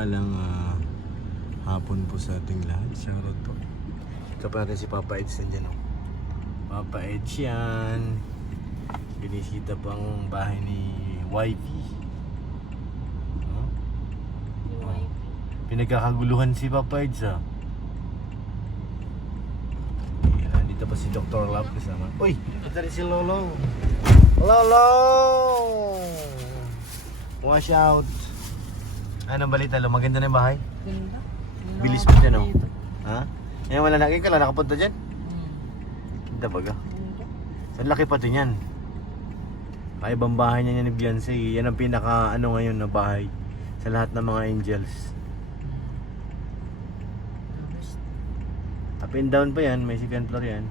mapagpalang hapon po sa ating lahat. Shoutout po. Ito pa natin si Papa Eds nandiyan, oh. Papa Eds yan. Binisita po ang bahay ni Wifey. Oh. Oh. Pinagkakaguluhan si Papa Eds, ah. Yan, dito pa si Dr. Love kasama. Uy, ito rin si Lolo. Lolo! Wash out. Anong balita, Lo? Maganda na yung bahay? Ganda. Bilis mo dyan, oh. Ha? Ngayon wala na. Ikaw lang nakapunta dyan? Ganda baga. Sa laki pa din yan. Kaibang bahay niya ni Beyonce. Yan ang pinaka ano ngayon na bahay sa lahat ng mga angels. Up and down pa yan. May second floor yan.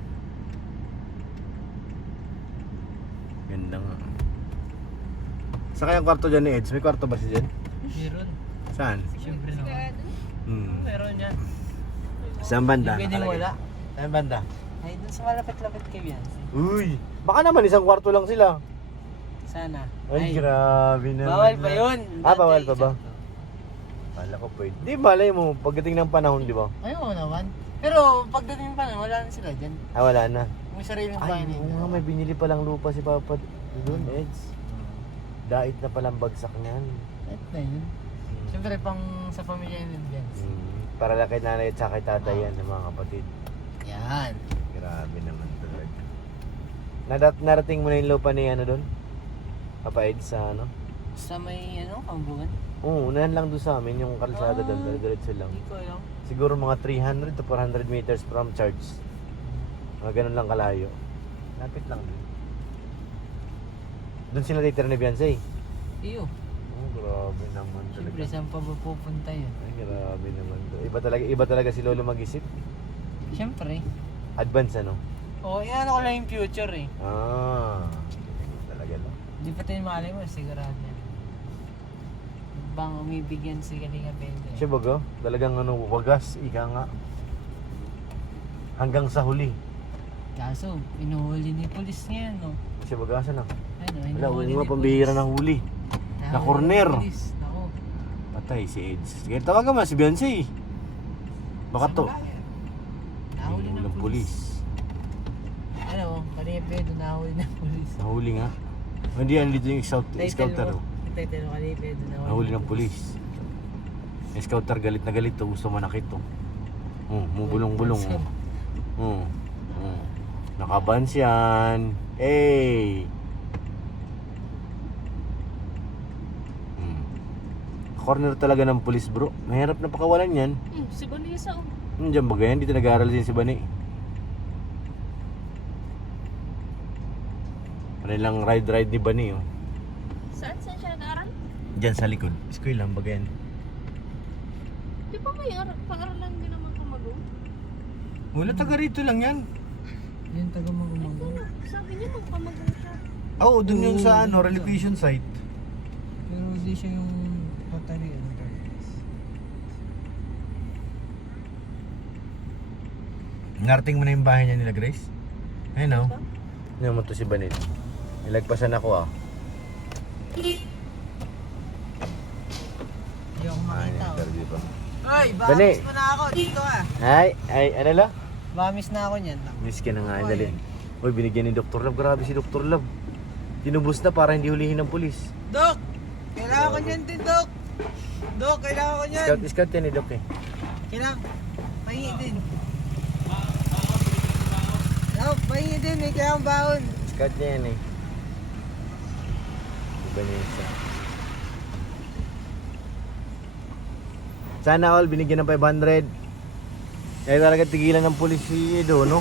Ganda nga. Sa kayang kwarto dyan ni Eds? May kwarto ba siya dyan? Meron. Saan? Siyempre naman. Meron yan. Saan banda? Pwede wala. Saan banda? Ay, dun sa malapit-lapit kay Beyonce. Uy! Baka naman isang kwarto lang sila. Sana. Ay, grabe naman. Bawal pa yun. Bawal pa ba? Kala ko pwede. Di malay mo, pagdating ng panahon, di ba? Ayaw naman. Pero pagdating pa na, wala na sila dyan. Wala na. May sariling Ay, bahay oo nila. nga, may binili palang lupa si Papa doon, Eds. Dait na palang bagsak niyan. At na yun. Siyempre pang sa pamilya ni Beyonce. Para lang kay nanay at saka kay tatay yan, ng mga kapatid. Yan. Grabe naman talaga. Narating mo na yung lupa ni ano doon? Papa Eds sa ano? Sa may kambugan. Oo, unahan lang doon sa amin, yung kalsada doon, diretso lang. Hindi ko alam. Siguro mga 300 to 400 meters from church. Mga ganun lang kalayo. Lapit lang din. Doon sila titira ni Beyonce. Iyo. Oh, grabe naman Siyempre, talaga. saan pa ba pupunta yun? Ay, grabe naman to. Iba talaga si Lolo mag-isip. Siyempre. Advance ano? Oo, ko lang yung future eh. Talaga lang. Hindi pa tayo malay mo, sigurado yan. Bang umibigyan si Kalinga Bende. Siya baga, talagang wagas, ika nga. Hanggang sa huli. Kaso, inuhuli ni polis ngayon, no? Siya baga, saan na? Wala, Inuhuli nga pambihira na huli. Na corner. Nako. Patay si Eds. Kaya tawagan mo si Beyonce. Baka to. Nahuli ng polis. Kalinga Bende, nahuli ng polis. Nahuli nga. Hindi yan dito yung scouter. Title mo Kalinga Bende, Nahuli ng polis. Yung scouter galit na galit. Gusto manakit to. Mubulong-bulong. Nakabans yan. Hey! Corner talaga ng pulis, bro. Mahirap na pakawalan yan. Si Vanessa, oh. Diyan ba ganyan? Dito nag-aaral din si Bani. Ano lang ride ni Bani, oh. Saan siya nag-aaral? Diyan sa likod. School lang ba ganyan? Di ba may pag-aralan din naman Kamagong? Wala, taga rito lang yan. Yung taga Magumagong. Sabi niya magpamagong siya. Oo, dun yung sa relocation site. Pero hindi siya yung totally Narating mo na yung bahay niya nila, Grace? Ayun, oh. Ano mo to si Banit? Nilagpasan ako, ah. Hindi ako makita. Interview pa. Ay, Bani. bamis mo na ako dito ah. Ay, ano la? Bamis na ako niyan. Miss ka na nga, dali. Uy, binigyan ni Dr. Love. Grabe si Dr. Love. Tinubos na para hindi hulihin ng pulis. Dok! Kailangan ko niyan din, Dok! Dok, kailangan ko niyan! Scout yan ni Doc eh. Kailangan, pahingi din. Dok, pahingi din eh, kailangan baon. Scout niya yan eh. Iba niya isa. Sana all, binigyan ng 500. Kaya talaga tigilan ng pulis si Edo, no?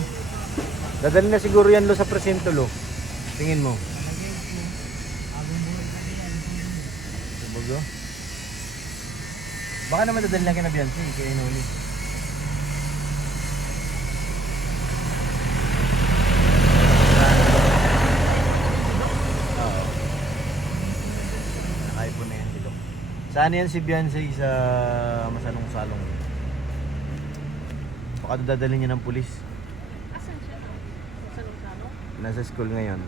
Dadali na siguro yan, Lo, sa presinto, Lo. Tingin mo. Subago. Baka naman dadali lang kina Beyonce, kaya inuli. Oo. Naka-iPhone na yan, Dilo. Saan yan si Beyonce sa masalong-salong? Baka dadali niya ng pulis. Asan siya? Salong-salong? Nasa school ngayon.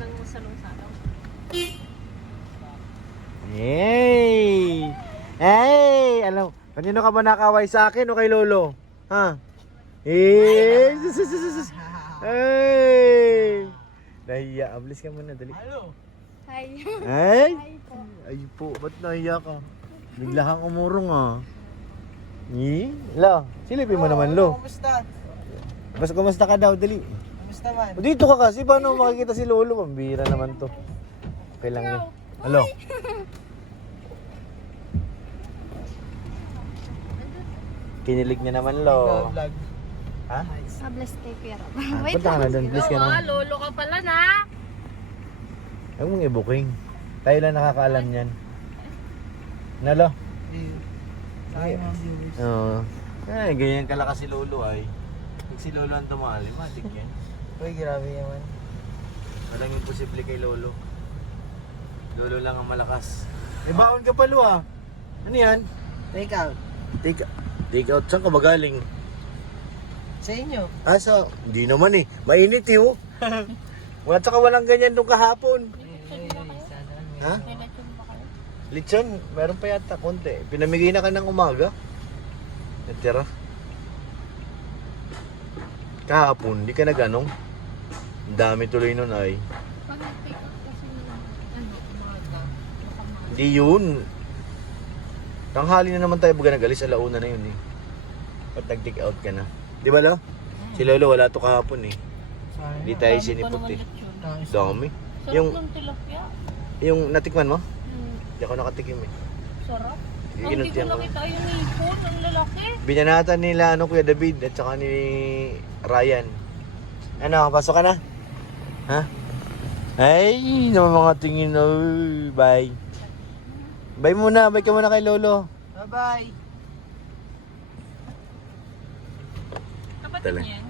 Nang salong-salong? Hey! Hey! Alam, kanino ka ba nakaway sa akin o kay Lolo? Ha? Hey! Hey! Nahiya. Ablis ka muna, dali. Hello. Hi. Ay! Hi po. Ay po, ba't nahiya ka? Bigla kang umurong ah. Eh? Lo, silipin mo naman, Lo. Kumusta? Basta kumusta ka daw, dali. Kumusta man? Dito ka kasi, paano makikita si Lolo? Pambira naman to. Okay lang yun. Hello? Kinilig niya naman, Lo. Vlog. Ha? Bless kay Kuya Rob. Ah, Wait punta ka na doon, please ka na. lolo ka pala na. Huwag mong i-booking. Tayo lang nakakaalam niyan. Nalo? Sayang mga viewers. Oo. Ay, ganyan kalakas si Lolo ay. Pag si Lolo ang tumali, matik yan. Uy, grabe naman. Walang imposible kay Lolo. Lolo lang ang malakas. Eh, baon ka pa, Lo, ah. Ano yan? Take out. Take out. Saan ka ba galing? Sa inyo. Asa? Hindi naman eh. Mainit eh, oh. At saka walang ganyan nung kahapon. Ha? May lechon ba kayo? Lechon, meron pa yata konti. Pinamigay na ka ng umaga. Natira. Kahapon, di ka nag-anong. Ang dami tuloy nun ay. Pag nag-pick up kasi umaga, Hindi yun. Tanghali na naman tayo baga nag-alis. Alauna na yun eh. Pag nag-take out ka na. Di ba, Lo? Si Lolo wala to kahapon eh. Hindi tayo sinipot eh. Dami. Sarap Yung, ng tilapia. yung natikman mo? Hmm, Hindi ako nakatikim eh. sarap. Hindi Ginut ko yan ko. nakita yung ipon, ang lalaki. Binanatan nila ano Kuya David at saka ni Ryan. Ano, pasok ka na? Ha? Ay, naman mga tingin. Oy, bye. Bye muna, bye ka muna kay Lolo. Bye-bye. Kapatid Tala. niya yan.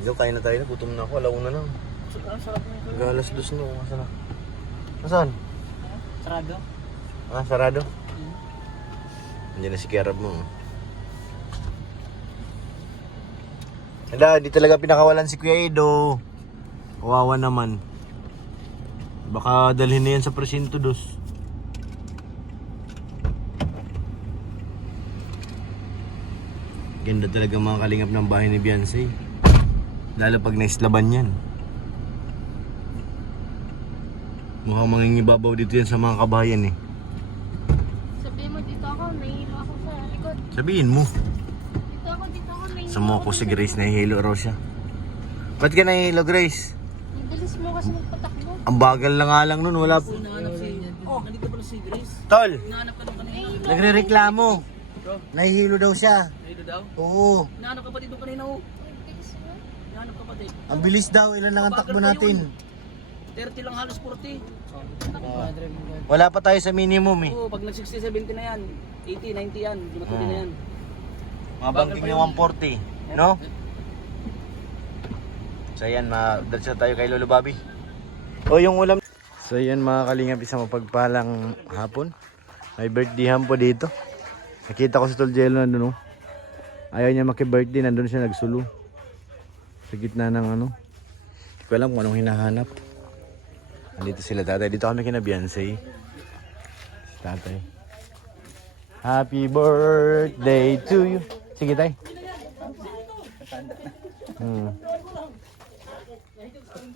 Ikaw, kain na tayo na. Gutom na ako. Alauna na. Ang sarap nito. Nag-alas dos na. Asan na? Asan? Sarado. Ah, sarado? Andiyan na si Kerab mo. Hala, di talaga pinakawalan si Kuya Edo. Kawawa naman. Baka dalhin na yan sa presinto dos. Ganda talaga mga kalingap ng bahay ni Beyonce. Lalo pag naislaban yan. Mukhang mangingibabaw dito yan sa mga kabayan eh. Sabihin mo, dito ako, nahihilo ako sa likod. Sabihin mo. Dito ako, nahihilo Sa mo ko si Grace, nahihilo raw siya. Ba't ka nahihilo, Grace? Ang bilis mo kasi magpatakbo. Ang bagal na nga lang nun, wala po. Nahanap si... Oh, nandito pala si Grace. Tol, Nahanap ka nung kanina. nagre-reklamo. Nahihilo daw siya. Nandito daw? Oo. Nahanap ka pa dito kanina oh. Ang bilis mo. Nahanap ka pa dito. Ang bilis daw, ilan lang ang takbo natin. 30 lang halos 40. Wala pa tayo sa minimum eh. Oo, pag nag-60, 70 na yan. 80, 90 yan. Dumatuloy na yan. Mga banking na 140, no? So yan, madalas tayo kay Lolo Bobby. O yung ulam. So yan mga kalingap, isang mapagpalang hapon. May birthday ham po dito. Nakita ko si Tol Jello nandun, oh. Ayaw niya maki-birthday, nandun siya nagsulo. Sa gitna ng ano. Hindi ko alam kung anong hinahanap. Andito sila tatay. Dito kami kina Beyonce. Si tatay. Happy birthday to you. Sige tay.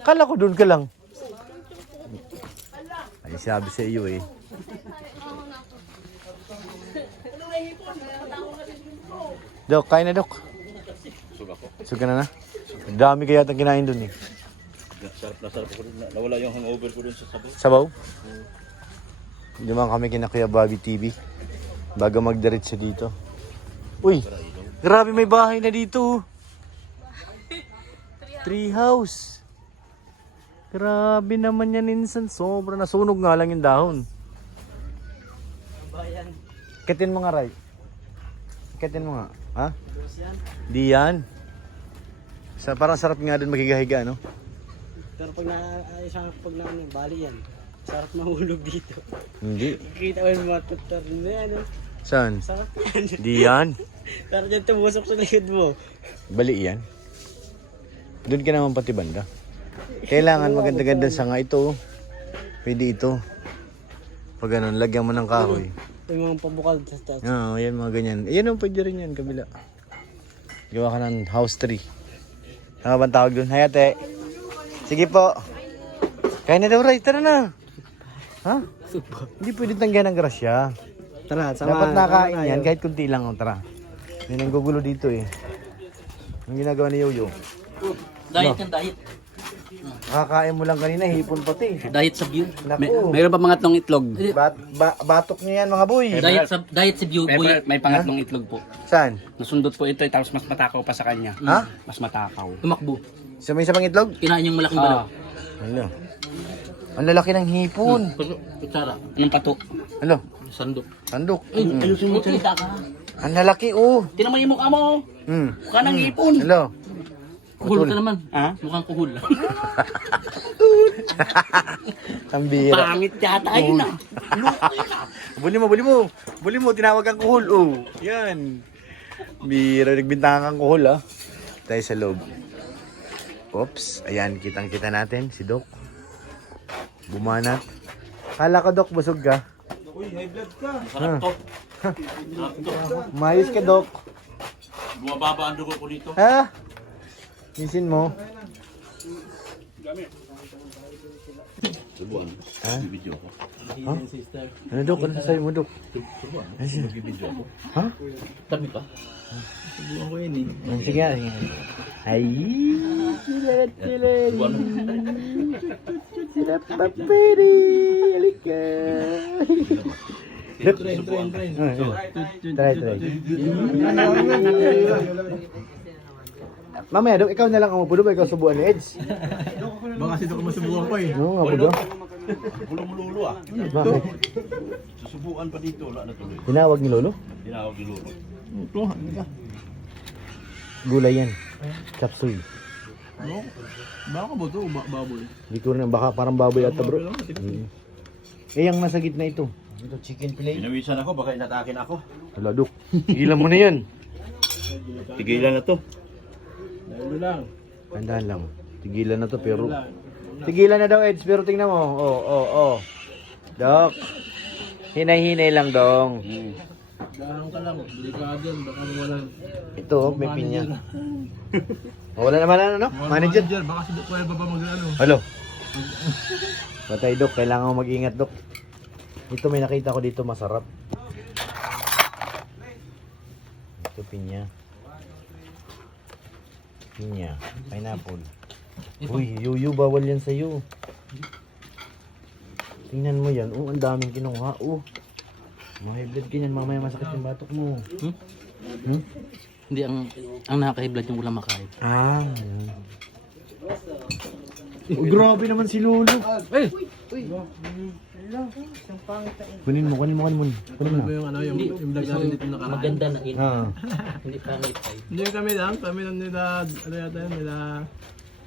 Kala ko doon ka lang. Ay sabi sa iyo eh. Dok, kain na Dok. Sug ka na na? Dami kaya itang kinain doon eh. Sarap na sarap ko rin. Nawala yung hangover ko dun sa sabaw. Sabaw? Dumaan kami kina Kuya Bobby TV. Bago magdiretso dito. Uy! Grabe may bahay na dito. Tree house. Grabe naman yan insan. Sobra nasunog nga lang yung dahon. Bayan. Kitin mo nga, Ray. Kitin mo nga. Ha? Di yan. Parang sarap nga doon magigahiga, no? Pero pag pag na bali yan. Sarap mahulog dito. Hindi. Kita mo yung mga tutor na yan. Oh. Saan? Sarap yan. Di yan. Sarap dyan tumusok sa likod mo. Bali yan. Doon ka naman pati banda. Kailangan maganda-ganda sa nga ito. Pwede ito. Pag ganun, lagyan mo ng kahoy. Yung mga pabukal sa taas. Oo, yan mga ganyan. Ayan o, pwede rin yan, kabila. Gawa ka ng house tree. Ano bang tawag doon? Hay ate. Sige po. Kaya na daw, Ray. Tara na. Ha? Hindi pwede tanggihan ng grasya. Tara, Dapat nakain yan, kahit kunti lang. Oh, tara. May nanggugulo dito eh. Ang ginagawa ni Yoyo. Diet yan, diet. Nakakain mo lang kanina, hipon pati. Diet sa view. Naku. Mayroon pa pangatlong itlog. Batok niya yan mga boy. Diet sa view. May pangatlong itlog po. Saan? Nasundot po ito, tapos mas matakaw pa sa kanya. Ha? Mas matakaw. Tumakbo. Sa may isang itlog? Kinain yung malaking balaw. Ano? Ang lalaki ng hipon. Kutsara. Anong pato? Ano? Sandok. Sandok. Ayusin mo salita ka. Ang lalaki oh. Tinan mo yung mukha mo. Mukha ng ipon. Hello. Kuhul ka naman. Ha? Mukhang kuhul. Ang bira. Pangit yata yun ah. Buli mo, tinawag kang kuhol. Oh, yan. Bira, nagbintangan kang kuhol ah. Tayo sa loob. Oops, ayan, kitang-kita natin si Doc. Bumanat. Kala ko Doc, busog ka. Uy, high blood ka. Sarap to. Mayos ka Doc. Bumababa ang dugo ko dito. Ha? Misin mo. Subuan. Ha? Video ko. Ha? Ano Doc? Ano sasabi mo Doc? Video ko. Ha? Tabi pa. Subuan ko yun eh. Sige nga, sige nga. Ay, silat. Sila papiri. Halika. Try. Mamaya, Dok, ikaw na lang ang mapudo ba? Ikaw subuan ni Eds? Baka si Dok masubukan ko eh. Oo nga, pudo. Bulong-lulo ah. Bakit? Susubuan pa dito. Wala na tuloy. Tinawag ni Lolo? Tinawag ni Lolo. Ito, ano ka? Gulay yan. Chapsuy. Ano? Baka ba ito? Baboy. Hindi ko rin, baka parang baboy ata bro. Eh, yung nasa gitna ito. Ito, chicken fillet. Pinawisan ako, baka inatakin ako. Wala, Dok. Tigilan mo na yan. Tigilan na to. Dahil lang. Tandaan lang. Tigilan na to pero... Tigilan na daw, Eds. Pero tingnan mo. Oh. Dok. Hinay-hinay lang, dong. Dahan ka lang. Delikado yan. Baka walang... Ito, may pinya. Wala naman ano? Manager. Baka si Dok Kuweba ba mag-ano? Halo. Patay, Dok. Kailangan mo mag-ingat, Dok. Ito, may nakita ko dito. Masarap. Ito, pinya. Pinya. Pineapple. Uy, yuyu. Bawal yan sa'yo. Tingnan mo yan. Oh, ang daming kinuha. Oh. May blood ka yan. Mamaya masakit yung batok mo. Hindi, ang nakaka-blood yung ulam makain. Ah. Oh, grabe naman si Lolo. Kunin mo. Ano ba yung ano, yung vlog natin dito nakaraan? Maganda na in. Ah. Hindi pangit ay. Hindi kami lang nila, ano yata yun, nila,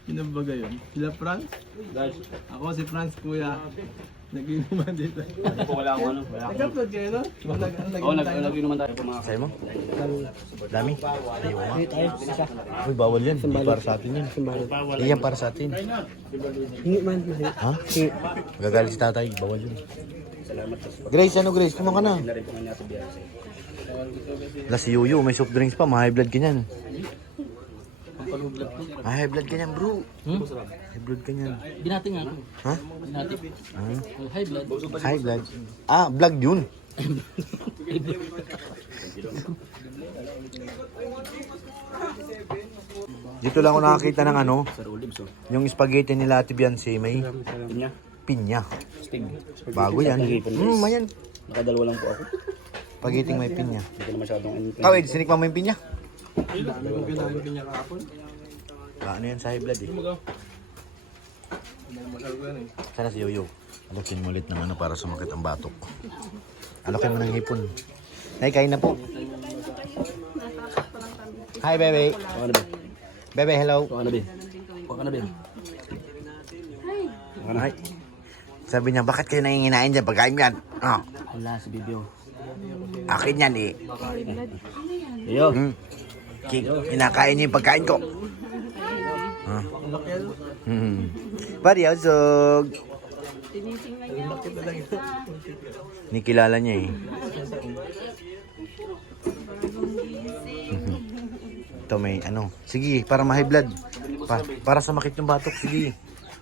sino ba yun? Sila Franz? Ako si Franz kuya. Nag-inuman dito. Wala akong ano. Nag-upload kayo no? Nag-inuman tayo po mga Sa'yo mo? Dami? Ayaw nga. Uy, bawal yan. Hindi para sa atin yan. Hindi yan para sa atin. Ha? Gagalit si tatay. Bawal yun. Grace, ano Grace? Kumain ka na. Wala si Yuyu. May soft drinks pa. Ma-high blood ka niyan. High blood ka niyan bro. High blood ka niyan. Binati nga ako. Ha? Binati. High blood. High blood? Ah, blood yun. Dito lang ako nakakita ng ano, yung spaghetti nila Ate Biancy, may pinya. Stig. Bago yan. Mayan. Nakadalawa lang po ako. Spaghetti may pinya. Hindi ko na masyadong Kawid, sinikma mo yung pinya? Ano kinain ko niya kahapon? Ano yan sa high blood eh. Masal ko yan eh. Sana si Yoyo. Alokin mo ulit ng ano para sumakit ang batok. Alokin mo ng hipon. Nay, kain na po. Hi, bebe. Kuha na ba? Bebe, hello. Kuha na ba? Kuha na ba? Hi. Sabi niya, bakit kayo nanginginain dyan? Pagkain mo yan. Ah, Wala si Bibyo. akin yan eh. Iyo. Kinakain niyo yung pagkain ko. Pari, usog. Tinitingnan niya ako isa-isa. Nikilala niya eh. Bagong gising. Ito may ano. Sige, para ma-high blood. Para sa makit yung batok, sige.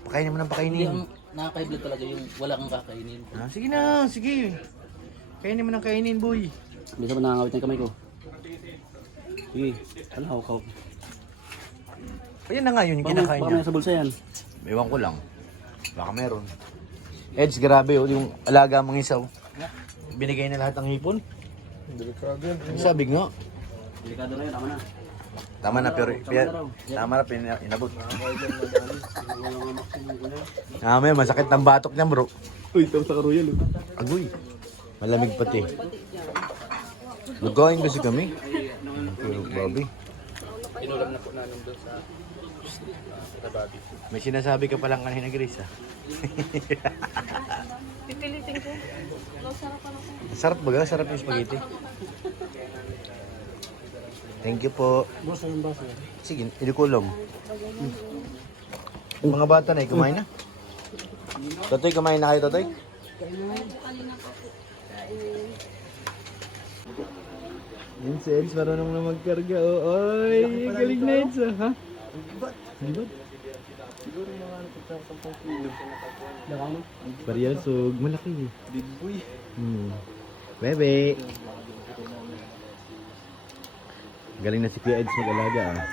Pakainin mo ng Hindi, pakainin. ang nakaka-blood talaga yung wala kang kakainin. Ah, sige na, sige. Kainin mo ng kainin, boy. Hindi ka ba nakangawit ng kamay ko? Sige, ano hawak. Ayan na nga yun, yung kinakain Baka niya. may sa bulsa yan. Ewan ko lang. Baka meron. Edge, grabe oh, yung alaga mong isaw. Binigay na lahat ng hipon. Ang sabig nga. Delikado na yun, tama na. Tama na, pero tama na, inabot. May masakit ng batok niya, bro. Uy, tapos sa royal. Agoy. Malamig pati. Lugain kasi kami. Pero grabe. Inulam na po namin doon sa Tababi. May sinasabi ka palang kanina, Grace, ha? Pipilitin ko. Lo, sarap pa ako. Sarap ba? Sarap yung spaghetti. Thank you po. Boss, anong baso? Sige, ilikulong. Mga bata na, kumain na. Totoy, kumain na kayo, Totoy? Yan si Eds, marunong na magkarga. Oy, galing na Eds, ha? Libat? Siguro mga 10 kilo. Barya, so malaki eh. Big boy. Bebe. Galing na si Kuya Eds mag-alaga, ah.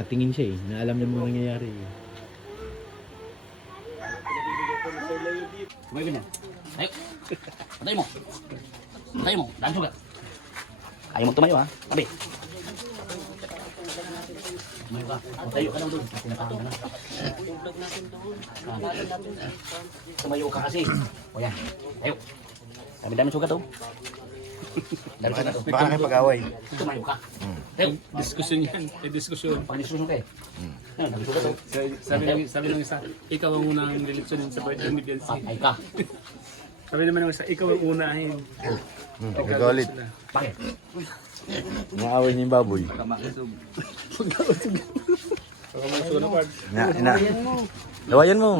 Nakatingin siya eh, na alam niya mga nangyayari eh. Kumain ka niya. Tayo. Patay mo. Patay mo. Daan sugat. Ayaw mo tumayo ha. Tabi. Tumayo ka. Tayo ka lang doon. Pinatahan ka na. Tumayo ka kasi. O yan. Tayo. Dami-dami sugat oh. Dami sugat oh. Baka na kayo pag-away. Tumayo ka. Tayo. Diskusyon yan. May diskusyon. Pang-diskusyon ka eh. Yan, dami sugat oh. Sabi ng isa, ikaw ang unang leleksyonin sa birthday ni Biancy. Patay ka. Sabi naman ng isa, ikaw ang unahin. Pagkagalit. Bakit? Naaway niya yung baboy. Lawayan mo.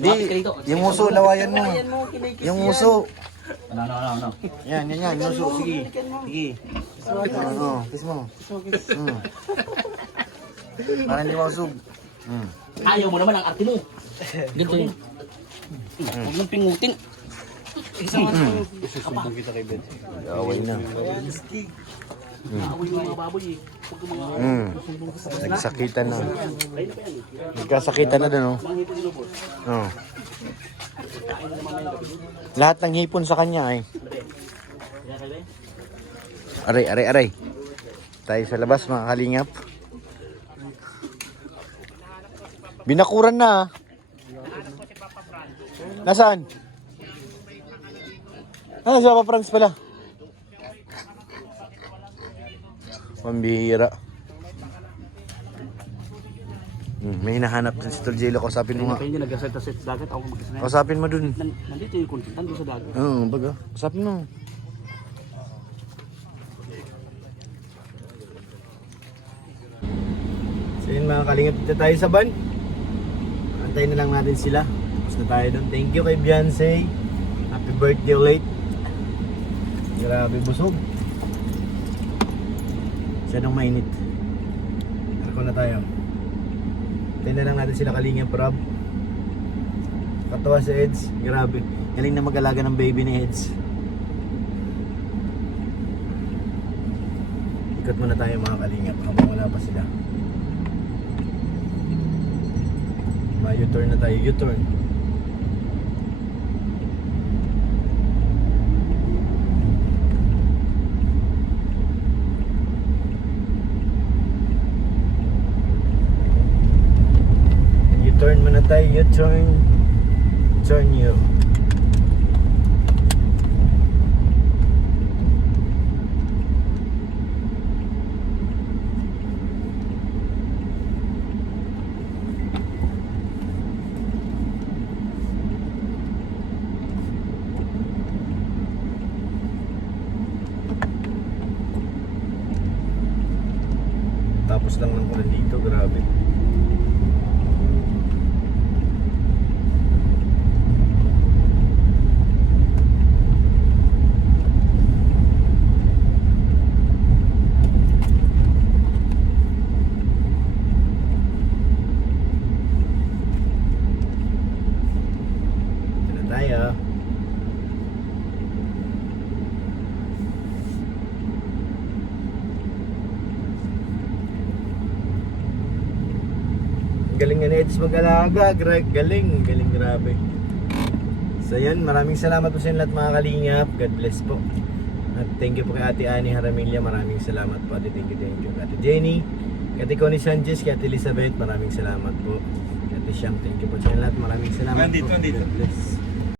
Di, yung muso, lawayan mo. Yung muso. Ano. Yan, muso. Sige. Sige. Kiss mo. Para hindi mausog. Ayaw mo naman ang arte mo. Ganito yun. Huwag nang pingutin. Susumbong kita kay Ben. Away na. Away mo mga baboy eh. Huwag ka mga... Nagsakitan na. Nagkasakitan na doon, oh. Oh. Lahat ng hipon sa kanya, eh. Aray. Tayo sa labas, mga kalingap. Binakuran na, ah. Nasaan? Ah, sa Papa Franz pala. Pambihira. May hinahanap din si Torjello. Kausapin mo nga. Hindi nagkasalita sa dagat. Ako mag-isa na. Kausapin mo dun. Nandito yung content. Nandito sa dagat. Oo, baga. Kausapin mo. So yun mga kalingap, dito tayo sa van. Antayin na lang natin sila. Tapos na tayo doon. Thank you kay Beyonce. Happy birthday late. Grabe busog. Masyadong mainit. Aircon na tayo. Antayin na lang natin sila kalingap, Rob. Katawa si Eds. Grabe. Galing na mag-alaga ng baby ni Eds. Ikot muna tayo mga kalingap habang wala pa sila. U-turn na tayo. U-turn. U-turn muna tayo. U-turn. Turn you. Kakatapos lang ng ulan dito, grabe. Ito na tayo. Galing nga ni Eds mag-alaga, galing, grabe. So yan, maraming salamat po sa inyo lahat mga kalingap. God bless po. At thank you po kay Ate Annie Haramilla, maraming salamat po. Ate, thank you. Kay Ate Jenny, kay Ate Connie Sanchez, kay Ate Elizabeth, maraming salamat po. Kay Ate Siam, thank you po sa inyo lahat, maraming salamat po. God bless.